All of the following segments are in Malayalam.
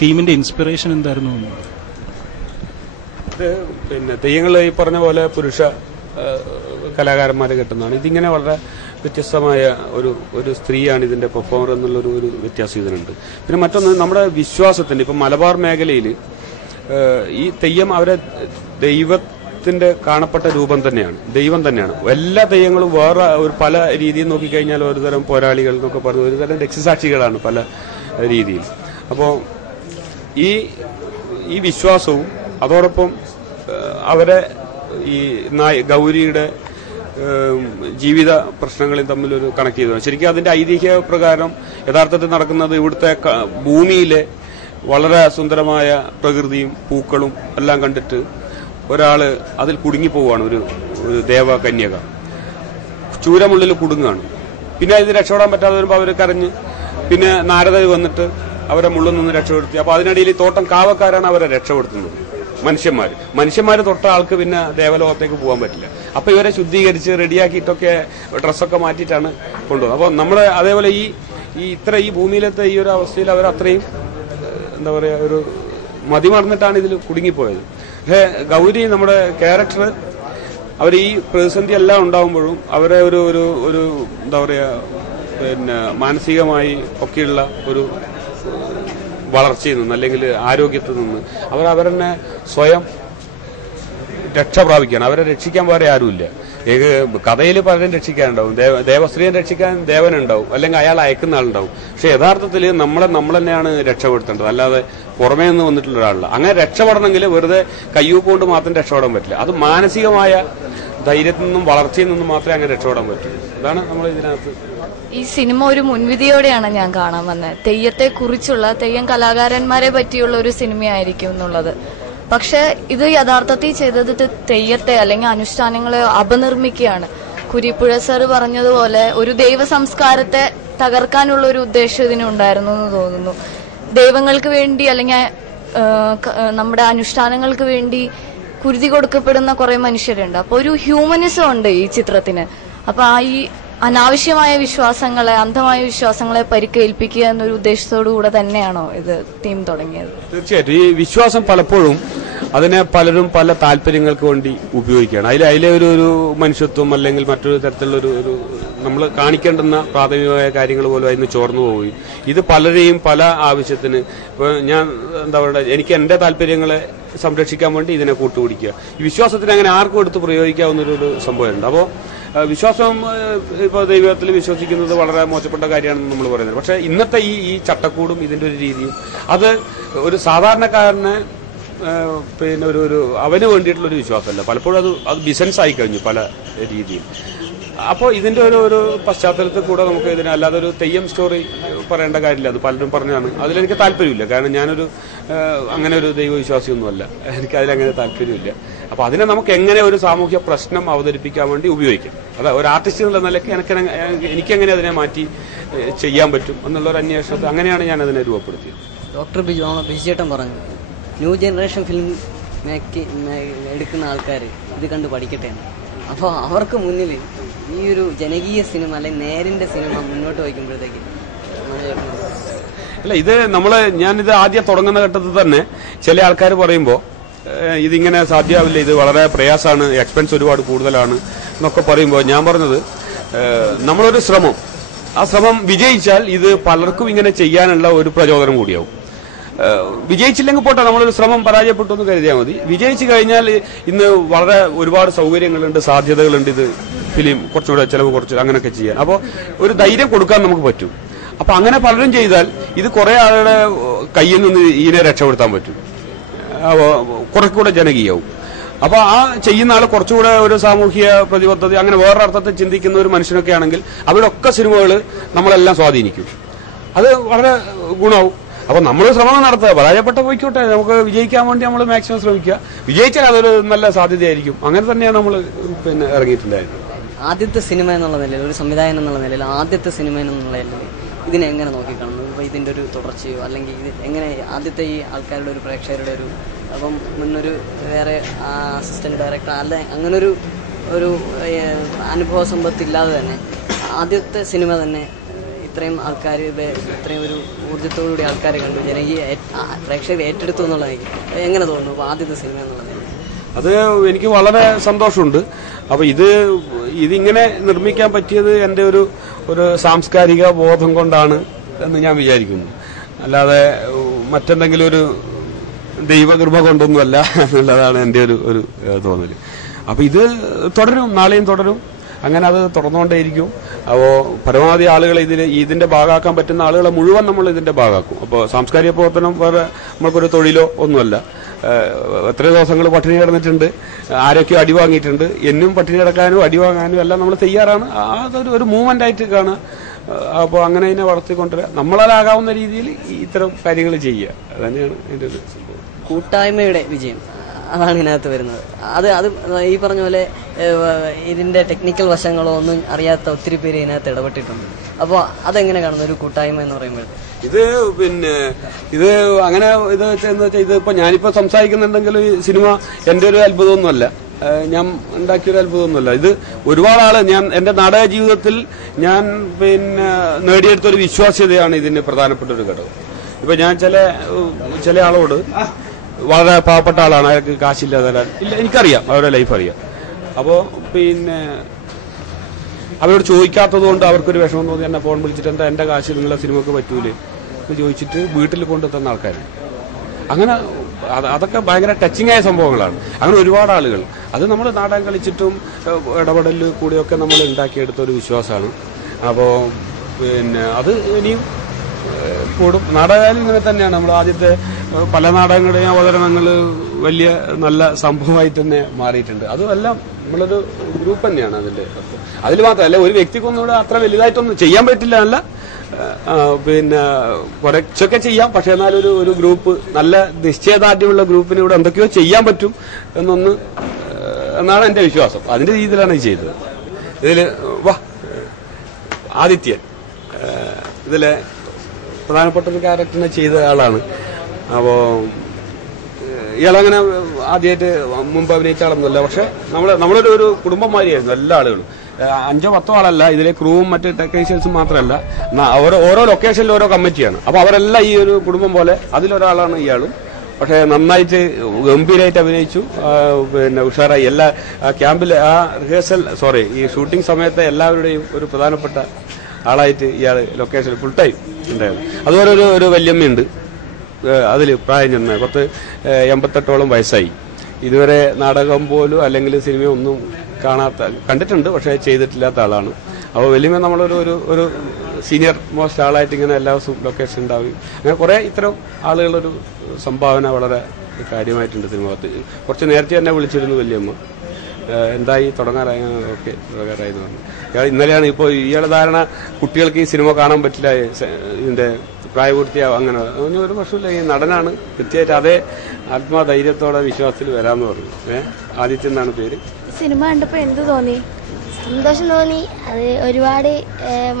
തീമിന്റെ ഇൻസ്പിറേഷൻ എന്തായിരുന്നു? ഇത് പിന്നെ തെയ്യങ്ങൾ ഈ പറഞ്ഞ പോലെ പുരുഷ കലാകാരന്മാരെ കിട്ടുന്നതാണ്. ഇതിങ്ങനെ വളരെ വ്യത്യസ്തമായ ഒരു സ്ത്രീയാണ് ഇതിന്റെ പെർഫോമർ എന്നുള്ളൊരു വ്യത്യാസം ഇതിനുണ്ട്. പിന്നെ മറ്റൊന്ന് നമ്മുടെ വിശ്വാസത്തിന്റെ ഇപ്പം മലബാർ മേഖലയിൽ ഈ തെയ്യം അവരെ ദൈവത്തിന്റെ കാണപ്പെട്ട രൂപം തന്നെയാണ്, ദൈവം തന്നെയാണ്. എല്ലാ തെയ്യങ്ങളും വേറെ ഒരു പല രീതിയിൽ നോക്കിക്കഴിഞ്ഞാൽ ഒരുതരം പോരാളികൾ എന്നൊക്കെ പറഞ്ഞ് ഒരുതരം രക്തസാക്ഷികളാണ് പല രീതിയിൽ. അപ്പോൾ ഈ വിശ്വാസവും അതോടൊപ്പം അവരെ ഈ ഗൗരിയുടെ ജീവിത പ്രശ്നങ്ങളും തമ്മിലൊരു കണക്ട് ചെയ്തു. ശരിക്കും അതിന്റെ ഐതിഹ്യ പ്രകാരം യഥാർത്ഥത്തിൽ നടക്കുന്നത് ഇവിടുത്തെ ഭൂമിയിലെ വളരെ സുന്ദരമായ പ്രകൃതിയും പൂക്കളും എല്ലാം കണ്ടിട്ട് ഒരാള് അതിൽ കുടുങ്ങിപ്പോവാണ്. ഒരു ദേവകന്യക ചൂരമുള്ളിൽ കുടുങ്ങാണ്. പിന്നെ ഇത് രക്ഷപ്പെടാൻ പറ്റാതെ വരുമ്പോൾ അവർ കരഞ്ഞ് പിന്നെ നാരദർ വന്നിട്ട് അവരെ മുള്ളിൽ നിന്ന് രക്ഷപ്പെടുത്തി. അപ്പൊ അതിനിടയിൽ തോട്ടം കാവക്കാരാണ് അവരെ രക്ഷപ്പെടുത്തുന്നത്. മനുഷ്യന്മാര് തൊട്ട ആൾക്ക് പിന്നെ ദേവലോകത്തേക്ക് പോകാൻ പറ്റില്ല. അപ്പൊ ഇവരെ ശുദ്ധീകരിച്ച് റെഡിയാക്കിയിട്ടൊക്കെ ഡ്രസ്സൊക്കെ മാറ്റിയിട്ടാണ് കൊണ്ടുപോകുന്നത്. അപ്പൊ നമ്മള് അതേപോലെ ഈ ഭൂമിയിലത്തെ ഈ ഒരു അവസ്ഥയിൽ അവർ അത്രയും എന്താ പറയാ ഒരു മതിമറന്നിട്ടാണ് ഇതിൽ കുടുങ്ങിപ്പോയത്. പക്ഷേ ഗൗരി നമ്മുടെ ക്യാരക്ടർ അവർ ഈ പ്രതിസന്ധി എല്ലാം ഉണ്ടാകുമ്പോഴും അവരെ ഒരു എന്താ പറയാ പിന്നെ മാനസികമായി ഒക്കെയുള്ള ഒരു വളർച്ചയിൽ നിന്ന് അല്ലെങ്കിൽ ആരോഗ്യത്തിൽ നിന്ന് അവരെന്നെ സ്വയം രക്ഷപ്രാപിക്കുകയാണ്. അവരെ രക്ഷിക്കാൻ വേറെ ആരുമില്ല. കഥയിൽ പലരും രക്ഷിക്കാനുണ്ടാവും, ദേവസ്ത്രീയെ രക്ഷിക്കാൻ ദേവനുണ്ടാവും, അല്ലെങ്കിൽ അയാൾ അയക്കുന്ന ആളുണ്ടാവും. പക്ഷെ യഥാർത്ഥത്തിൽ നമ്മൾ തന്നെയാണ് രക്ഷപ്പെടുത്തേണ്ടത്, അല്ലാതെ പുറമേ നിന്ന് വന്നിട്ടുള്ള ഒരാളല്ല. അങ്ങനെ രക്ഷപ്പെടണമെങ്കിൽ വെറുതെ കയ്യൂപ്പ് കൊണ്ട് മാത്രം രക്ഷപ്പെടാൻ പറ്റില്ല. അത് മാനസികമായ ധൈര്യത്തിൽ നിന്നും വളർച്ചയിൽ നിന്നും മാത്രമേ അങ്ങനെ രക്ഷപ്പെടാൻ പറ്റൂ. അതാണ് നമ്മൾ ഇതിനകത്ത് ഈ സിനിമ ഒരു മുൻവിധിയോടെയാണ് ഞാൻ കാണാൻ വന്നത്. തെയ്യത്തെ കുറിച്ചുള്ള തെയ്യം കലാകാരന്മാരെ പറ്റിയുള്ള ഒരു സിനിമയായിരിക്കും എന്നുള്ളത്. പക്ഷെ ഇത് യഥാർത്ഥത്തിൽ ചെയ്തത് തെയ്യത്തെ അല്ലെങ്കിൽ അനുഷ്ഠാനങ്ങളെ അപനിർമ്മിക്കുകയാണ്. കുരിപ്പുഴ സാർ പറഞ്ഞതുപോലെ ഒരു ദൈവ സംസ്കാരത്തെ തകർക്കാനുള്ള ഒരു ഉദ്ദേശം ഇതിനുണ്ടായിരുന്നു എന്ന് തോന്നുന്നു. ദൈവങ്ങൾക്ക് വേണ്ടി അല്ലെങ്കിൽ നമ്മുടെ അനുഷ്ഠാനങ്ങൾക്ക് വേണ്ടി കുരുതി കൊടുക്കപ്പെടുന്ന കുറെ മനുഷ്യരുണ്ട്. അപ്പൊ ഒരു ഹ്യൂമനിസം ഉണ്ട് ഈ ചിത്രത്തിന്. അപ്പൊ ഈ അനാവശ്യമായ വിശ്വാസങ്ങളെ, അന്ധമായ വിശ്വാസങ്ങളെ പരിക്കേൽപ്പിക്കുക എന്നൊരു ഉദ്ദേശത്തോടു കൂടെ തന്നെയാണോ ഇത് തീം തുടങ്ങിയത്? തീർച്ചയായിട്ടും ഈ വിശ്വാസം പലപ്പോഴും അതിനെ പലരും പല താല്പര്യങ്ങൾക്ക് വേണ്ടി ഉപയോഗിക്കുകയാണ്. അതിലെ ഒരു മനുഷ്യത്വം അല്ലെങ്കിൽ മറ്റൊരു തരത്തിലുള്ള ഒരു നമ്മൾ കാണിക്കേണ്ടുന്ന പ്രാഥമികമായ കാര്യങ്ങൾ പോലും അതിന് ചോർന്നു പോവുകയും ഇത് പലരെയും പല ആവശ്യത്തിന് ഇപ്പൊ ഞാൻ എന്താ പറയുക എനിക്ക് എന്റെ താല്പര്യങ്ങളെ സംരക്ഷിക്കാൻ വേണ്ടി ഇതിനെ കൂട്ടുപിടിക്കുക. ഈ വിശ്വാസത്തിന് അങ്ങനെ ആർക്കും എടുത്ത് പ്രയോഗിക്കാവുന്നൊരു സംഭവമുണ്ട്. അപ്പോൾ വിശ്വാസം ഇപ്പോൾ ദൈവത്തിൽ വിശ്വസിക്കുന്നത് വളരെ മോശപ്പെട്ട കാര്യമാണെന്ന് നമ്മൾ പറയുന്നത്. പക്ഷെ ഇന്നത്തെ ഈ ചട്ടക്കൂടും ഇതിന്റെ ഒരു രീതിയും അത് ഒരു സാധാരണക്കാരനെ പിന്നെ ഒരു അവന് വേണ്ടിയിട്ടുള്ളൊരു വിശ്വാസമല്ല. പലപ്പോഴും അത് ബിസിനസ് ആയി കഴിഞ്ഞു പല രീതിയിൽ. അപ്പോൾ ഇതിന്റെ ഒരു പശ്ചാത്തലത്തിൽ കൂടെ നമുക്ക് ഇതിനെ അല്ലാതെ ഒരു തെയ്യം സ്റ്റോറി പറയേണ്ട കാര്യമില്ല. അത് പലരും പറഞ്ഞാണ്. അതിലെനിക്ക് താല്പര്യമില്ല. കാരണം ഞാനൊരു അങ്ങനെ ഒരു ദൈവവിശ്വാസിയൊന്നുമല്ല. എനിക്ക് അതിലങ്ങനെ താല്പര്യമില്ല. അപ്പൊ അതിനെ നമുക്ക് എങ്ങനെ ഒരു സാമൂഹ്യ പ്രശ്നം അവതരിപ്പിക്കാൻ വേണ്ടി ഉപയോഗിക്കാം. അതാ ഒരു ആർട്ടിസ്റ്റ് എന്നുള്ള നിലയ്ക്ക് എനിക്കെങ്ങനെ അതിനെ മാറ്റി ചെയ്യാൻ പറ്റും എന്നുള്ളൊരു അന്വേഷണത്തിൽ അങ്ങനെയാണ് ഞാൻ അതിനെ രൂപപ്പെടുത്തിയത്. ഡോക്ടർ ബിജുചേട്ടൻ പറഞ്ഞു ന്യൂ ജനറേഷൻ ഫിലിം എടുക്കുന്ന ആൾക്കാർ ഇത് കണ്ട് പഠിക്കട്ടെ. അപ്പോൾ അവർക്ക് മുന്നിൽ ഈ ഒരു ജനകീയ സിനിമ അല്ലെങ്കിൽ നേരിന്റെ സിനിമ മുന്നോട്ട് വയ്ക്കുമ്പോഴത്തേക്ക് അല്ല ഇത് ഞാനിത് ആദ്യം തുടങ്ങുന്ന ഘട്ടത്തിൽ തന്നെ ചില ആൾക്കാർ പറയുമ്പോൾ ഇതിങ്ങനെ സാധ്യമാവില്ല, ഇത് വളരെ പ്രയാസമാണ്, എക്സ്പെൻസ് ഒരുപാട് കൂടുതലാണ് എന്നൊക്കെ പറയുമ്പോൾ ഞാൻ പറഞ്ഞത് നമ്മളൊരു ശ്രമം, ആ ശ്രമം വിജയിച്ചാൽ ഇത് പലർക്കും ഇങ്ങനെ ചെയ്യാനുള്ള ഒരു പ്രചോദനം കൂടിയാവും. വിജയിച്ചില്ലെങ്കിൽ പോട്ടെ, നമ്മളൊരു ശ്രമം പരാജയപ്പെട്ടു എന്ന് കരുതിയാൽ മതി. വിജയിച്ചു കഴിഞ്ഞാൽ ഇന്ന് വളരെ ഒരുപാട് സൗകര്യങ്ങളുണ്ട്, സാധ്യതകളുണ്ട്. ഇത് ഫിലിം കുറച്ചുകൂടെ ചിലവ് കുറച്ച് അങ്ങനെയൊക്കെ ചെയ്യാൻ അപ്പോൾ ഒരു ധൈര്യം കൊടുക്കാൻ നമുക്ക് പറ്റും. അപ്പൊ അങ്ങനെ പലരും ചെയ്താൽ ഇത് കുറെ ആളുടെ കയ്യിൽ നിന്ന് ഇതിനെ രക്ഷപ്പെടുത്താൻ പറ്റും, കുറെ കൂടെ ജനകീയവും. അപ്പൊ ആ ചെയ്യുന്ന ആൾ കുറച്ചുകൂടെ ഒരു സാമൂഹ്യ പ്രതിബദ്ധത അങ്ങനെ വേറൊരർത്ഥത്തിൽ ചിന്തിക്കുന്ന ഒരു മനുഷ്യനൊക്കെ ആണെങ്കിൽ അവരൊക്കെ സിനിമകൾ നമ്മളെല്ലാം സ്വാധീനിക്കും. അത് വളരെ ഗുണമാവും. അപ്പൊ നമ്മൾ ശ്രമം നടത്തുക, പരാജയപ്പെട്ട പോയിക്കോട്ടെ, നമുക്ക് വിജയിക്കാൻ വേണ്ടി നമ്മൾ മാക്സിമം ശ്രമിക്കുക. വിജയിച്ചാൽ അതൊരു നല്ല സാധ്യതയായിരിക്കും. അങ്ങനെ തന്നെയാണ് നമ്മൾ ഇറങ്ങിയിട്ടുണ്ടായിരുന്നത്. ആദ്യത്തെ സിനിമ എന്നുള്ള നിലയിൽ, ഒരു സംവിധായകൻ എന്നുള്ള നിലയിൽ, ആദ്യത്തെ സിനിമ എന്നുള്ള നിലയിൽ ഇതിനെ എങ്ങനെ നോക്കിക്കാണുന്നു? ഇപ്പൊ ഇതിന്റെ ഒരു തുടർച്ചയോ അല്ലെങ്കിൽ ഇത് എങ്ങനെ ആദ്യത്തെ ഈ ആൾക്കാരുടെ ഒരു പ്രേക്ഷകരുടെ ഒരു അപ്പം മുന്നൊരു വേറെ അസിസ്റ്റന്റ് ഡയറക്ടർ അല്ല അങ്ങനൊരു അനുഭവ സമ്പത്തില്ലാതെ തന്നെ ആദ്യത്തെ സിനിമ തന്നെ ഇത്രയും ആൾക്കാർ ഇത്രയും ഒരു ഊർജ്ജത്തോടുകൂടി ആൾക്കാരെ കണ്ടു, പ്രേക്ഷകർ ഏറ്റെടുത്തു എന്നുള്ളത് എങ്ങനെ തോന്നുന്നു അപ്പോൾ ആദ്യത്തെ സിനിമ എന്നുള്ളത്? അത് എനിക്ക് വളരെ സന്തോഷമുണ്ട്. അപ്പൊ ഇതിങ്ങനെ നിർമ്മിക്കാൻ പറ്റിയത് എൻ്റെ ഒരു സാംസ്കാരിക ബോധം കൊണ്ടാണ് എന്ന് ഞാൻ വിചാരിക്കുന്നു. അല്ലാതെ മറ്റെന്തെങ്കിലും ഒരു ദൈവകൃപ കൊണ്ടൊന്നുമല്ല എന്നുള്ളതാണ് എൻ്റെ ഒരു തോന്നൽ. അപ്പൊ ഇത് തുടരും, നാളെയും തുടരും, അങ്ങനെ അത് തുടർന്നുകൊണ്ടേയിരിക്കും. അപ്പോൾ പരമാവധി ആളുകളെ ഇതിന്റെ ഭാഗമാക്കാൻ പറ്റുന്ന ആളുകളെ മുഴുവൻ നമ്മൾ ഇതിന്റെ ഭാഗമാക്കും. അപ്പോൾ സാംസ്കാരിക പ്രവർത്തനം വേറെ നമ്മൾക്കൊരു തൊഴിലോ ഒന്നുമല്ല. എത്ര ദിവസങ്ങൾ പട്ടിണി കിടന്നിട്ടുണ്ട്, ആരൊക്കെയോ അടി വാങ്ങിയിട്ടുണ്ട്. എന്നും പട്ടിണി കിടക്കാനും അടി വാങ്ങാനും എല്ലാം നമ്മൾ തയ്യാറാണ്. അതൊരു മൂവ്മെന്റ് ആയിട്ട് കാണുക. അപ്പോൾ അങ്ങനെ ഇതിനെ വളർത്തിക്കൊണ്ടുവരിക, നമ്മളാലാകാവുന്ന രീതിയിൽ ഇത്തരം കാര്യങ്ങൾ ചെയ്യുക, അതന്നെയാണ് ഇതിന്റെ ഒരു സംഭവം. കൂട്ടായ്മയുടെ വിജയം അതാണ് ഇതിനകത്ത് വരുന്നത്. അത് ഈ പറഞ്ഞ പോലെ ഇതിന്റെ ടെക്നിക്കൽ വശങ്ങളോ ഒന്നും അറിയാത്ത ഒത്തിരി പേര് ഇതിനകത്ത് ഇടപെട്ടിട്ടുണ്ട്. അപ്പോൾ അതെങ്ങനെ കാണുന്നു ഒരു കൂട്ടായ്മ എന്ന് പറയുമ്പോൾ? ഇത് അങ്ങനെ ഇത് എന്ന് വെച്ചാൽ ഇതിപ്പോ ഞാനിപ്പോ സംസാരിക്കുന്നുണ്ടെങ്കിൽ ഈ സിനിമ എന്റെ ഒരു അത്ഭുതമൊന്നുമല്ല, ഞാൻ ഉണ്ടാക്കിയൊരു അത്ഭുതമൊന്നുമല്ല. ഇത് ഒരുപാട് ആള് എന്റെ നാടക ജീവിതത്തിൽ ഞാൻ നേടിയെടുത്തൊരു വിശ്വാസ്യതയാണ് ഇതിന് പ്രധാനപ്പെട്ട ഒരു ഘടകം. ഇപ്പൊ ഞാൻ ചില ആളോട്, വളരെ പാവപ്പെട്ട ആളാണ്, അയാൾക്ക് കാശില്ലാതെ ഇല്ല, എനിക്കറിയാം, അവരുടെ ലൈഫ് അറിയാം. അപ്പോ അവരോട് ചോദിക്കാത്തത് കൊണ്ട് അവർക്കൊരു വിഷമം തോന്നി എന്നെ ഫോൺ വിളിച്ചിട്ട് എന്താ എന്റെ കാശ് നിങ്ങളെ സിനിമക്ക് പറ്റൂലേ എന്ന് ചോദിച്ചിട്ട് വീട്ടിൽ കൊണ്ടുതന്ന ആൾക്കാർ. അങ്ങനെ അതൊക്കെ ഭയങ്കര ടച്ചിങ് ആയ സംഭവങ്ങളാണ്. അങ്ങനെ ഒരുപാട് ആളുകൾ, അത് നമ്മൾ നാടകം കളിച്ചിട്ടും ഇടപെടലിൽ കൂടിയൊക്കെ നമ്മൾ ഉണ്ടാക്കിയെടുത്ത ഒരു വിശ്വാസമാണ്. അപ്പോൾ അത് ഇനിയും കൂടും. നാടകമായാലും ഇങ്ങനെ തന്നെയാണ്. നമ്മൾ ആദ്യത്തെ പല നാടകങ്ങളുടെയും അവതരണങ്ങൾ വലിയ നല്ല സംഭവമായിട്ട് തന്നെ മാറിയിട്ടുണ്ട്. അതുമെല്ലാം നമ്മളൊരു ഗ്രൂപ്പ് തന്നെയാണ് അതിൽ മാത്രമല്ല, ഒരു വ്യക്തിക്കൊന്നും കൂടെ അത്ര വലുതായിട്ടൊന്നും ചെയ്യാൻ പറ്റില്ല അല്ല, കുറച്ചൊക്കെ ചെയ്യാം. പക്ഷെ എന്നാലും ഒരു ഗ്രൂപ്പ്, നല്ല നിശ്ചയദാർഢ്യമുള്ള ഗ്രൂപ്പിന് ഇവിടെ എന്തൊക്കെയോ ചെയ്യാൻ പറ്റും എന്നാണ് എന്റെ വിശ്വാസം. അതിന്റെ രീതിയിലാണ് ഇത് ചെയ്തത്. ഇതില് ആദിത്യൻ ഇതിലെ പ്രധാനപ്പെട്ട ഒരു ക്യാരക്ടറിനെ ചെയ്ത ആളാണ്. അപ്പോ ഇയാളങ്ങനെ ആദ്യമായിട്ട് മുമ്പ് അഭിനയിച്ച ആളൊന്നുമല്ല. പക്ഷെ നമ്മളൊരു കുടുംബമാരിയായിരുന്നു എല്ലാ ആളുകളും. 5-10 ആളല്ല, ഇതിലെ ക്രൂവും മറ്റ് ടെക്നീഷ്യൻസും മാത്രമല്ല, ഓരോ ലൊക്കേഷനിലും ഓരോ കമ്മിറ്റിയാണ്. അപ്പൊ അവരെല്ലാം ഈ ഒരു കുടുംബം പോലെ അതിലൊരാളാണ് ഇയാളും. പക്ഷെ നന്നായിട്ട് ഗംഭീരമായിട്ട് അഭിനയിച്ചു. ഉഷാറായി. എല്ലാ ക്യാമ്പിൽ ഈ ഷൂട്ടിംഗ് സമയത്തെ എല്ലാവരുടെയും ഒരു പ്രധാനപ്പെട്ട ആളായിട്ട് ഇയാൾ ലൊക്കേഷനിൽ ഫുൾ ടൈം ഉണ്ടായിരുന്നു. അതുപോലെ ഒരു വല്യമ്മയുണ്ട്, അതിൽ പ്രായം ചെന്ന 88ഓളം വയസ്സായി. ഇതുവരെ നാടകം പോലും അല്ലെങ്കിൽ സിനിമയോ ഒന്നും കണ്ടിട്ടുണ്ട്, പക്ഷെ ചെയ്തിട്ടില്ലാത്ത ആളാണ്. അപ്പോൾ വല്യമ്മ നമ്മളൊരു സീനിയർ മോസ്റ്റ് ആളായിട്ട് ഇങ്ങനെ എല്ലാ ദിവസവും ലൊക്കേഷൻ ഉണ്ടാവുകയും അങ്ങനെ കുറെ ഇത്തരം ആളുകളൊരു സംഭാവന വളരെ കാര്യമായിട്ടുണ്ട് സിനിമകത്ത്. കുറച്ച് നേരത്തെ തന്നെ വിളിച്ചിരുന്നു വല്യമ്മ, എന്തായി തുടങ്ങാറായി, ഓക്കെ തുടങ്ങാറായെന്ന് പറഞ്ഞു. ഇന്നലെയാണ് ഇപ്പോൾ ഇയാളെ ധാരണ കുട്ടികൾക്ക് ഈ സിനിമ കാണാൻ പറ്റില്ല, ഇതിന്റെ പ്രായപൂർത്തിയാവും, അങ്ങനെ ഒരു പ്രശ്നമില്ല, ഈ നടനാണ്, കൃത്യമായിട്ട് അതേ ആത്മധൈര്യത്തോടെ വിശ്വാസത്തിൽ വരാമെന്ന് പറഞ്ഞു. ആദിത്യം എന്നാണ് പേര്. സിനിമ കണ്ടപ്പോൾ എന്ത് തോന്നി? സന്തോഷം തോന്നി. അത് ഒരുപാട്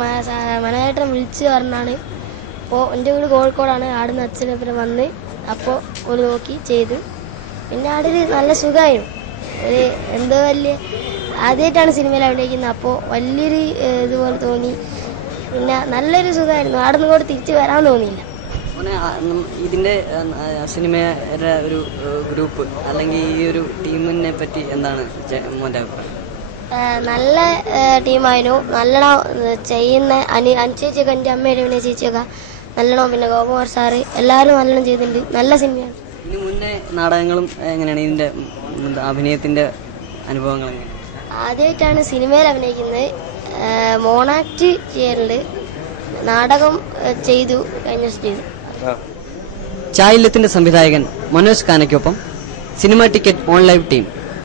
മനോഹരമായിട്ട് വിളിച്ചു പറഞ്ഞാണ്. അപ്പോൾ എൻ്റെ വീട് കോഴിക്കോടാണ്. ആടുന്ന് അച്ഛനൊപ്പം വന്ന് അപ്പോൾ ഒരു നോക്കി ചെയ്തു. പിന്നെ ആടെ നല്ല സുഖമായിരുന്നു. ഒരു എന്തോ വലിയ ആദ്യമായിട്ടാണ് സിനിമയിൽ അഭിനയിക്കുന്നത്. അപ്പോൾ വലിയൊരു ഇതുപോലെ തോന്നി. പിന്നെ നല്ലൊരു സുഖമായിരുന്നു. ആടുന്ന് കൂടെ തിരിച്ചു വരാൻ തോന്നിയില്ല. ഇതിന്റെ സിനിമയുടെ ഒരു ഗ്രൂപ്പ് അല്ലെങ്കിൽ ഈ ഒരു ടീമിനെ പറ്റി എന്താണ് മോന്റെ അഭിപ്രായം? നല്ല ടീമായിരുന്നു. നല്ലോണം ചെയ്യുന്ന അനുചേച്ചിയൊക്കെ, എൻ്റെ അമ്മയുടെ പിന്നെ ചേച്ചിയൊക്കെ നല്ലോണം, പിന്നെ ഗോകുമാർ സാറ് എല്ലാവരും നല്ലോണം ചെയ്തിട്ടുണ്ട്. നല്ല സിനിമയാണ്. ഇതിന് മുന്നേ നാടകങ്ങളും എങ്ങനെയാണ് ഇതിന്റെ അഭിനയത്തിന്റെ അനുഭവങ്ങൾ? ആദ്യമായിട്ടാണ് സിനിമയിൽ അഭിനയിക്കുന്നത്. മോണാക്ട് ചെയ്യാറുണ്ട്, നാടകം ചെയ്തു, കഴിഞ്ഞ വർഷം ചെയ്തു. ചായില്യത്തിന്റെ സംവിധായകൻ മനോജ് കാനയ്ക്കൊപ്പം സിനിമ ടിക്കറ്റ് ഓൺലൈൻ ടീം.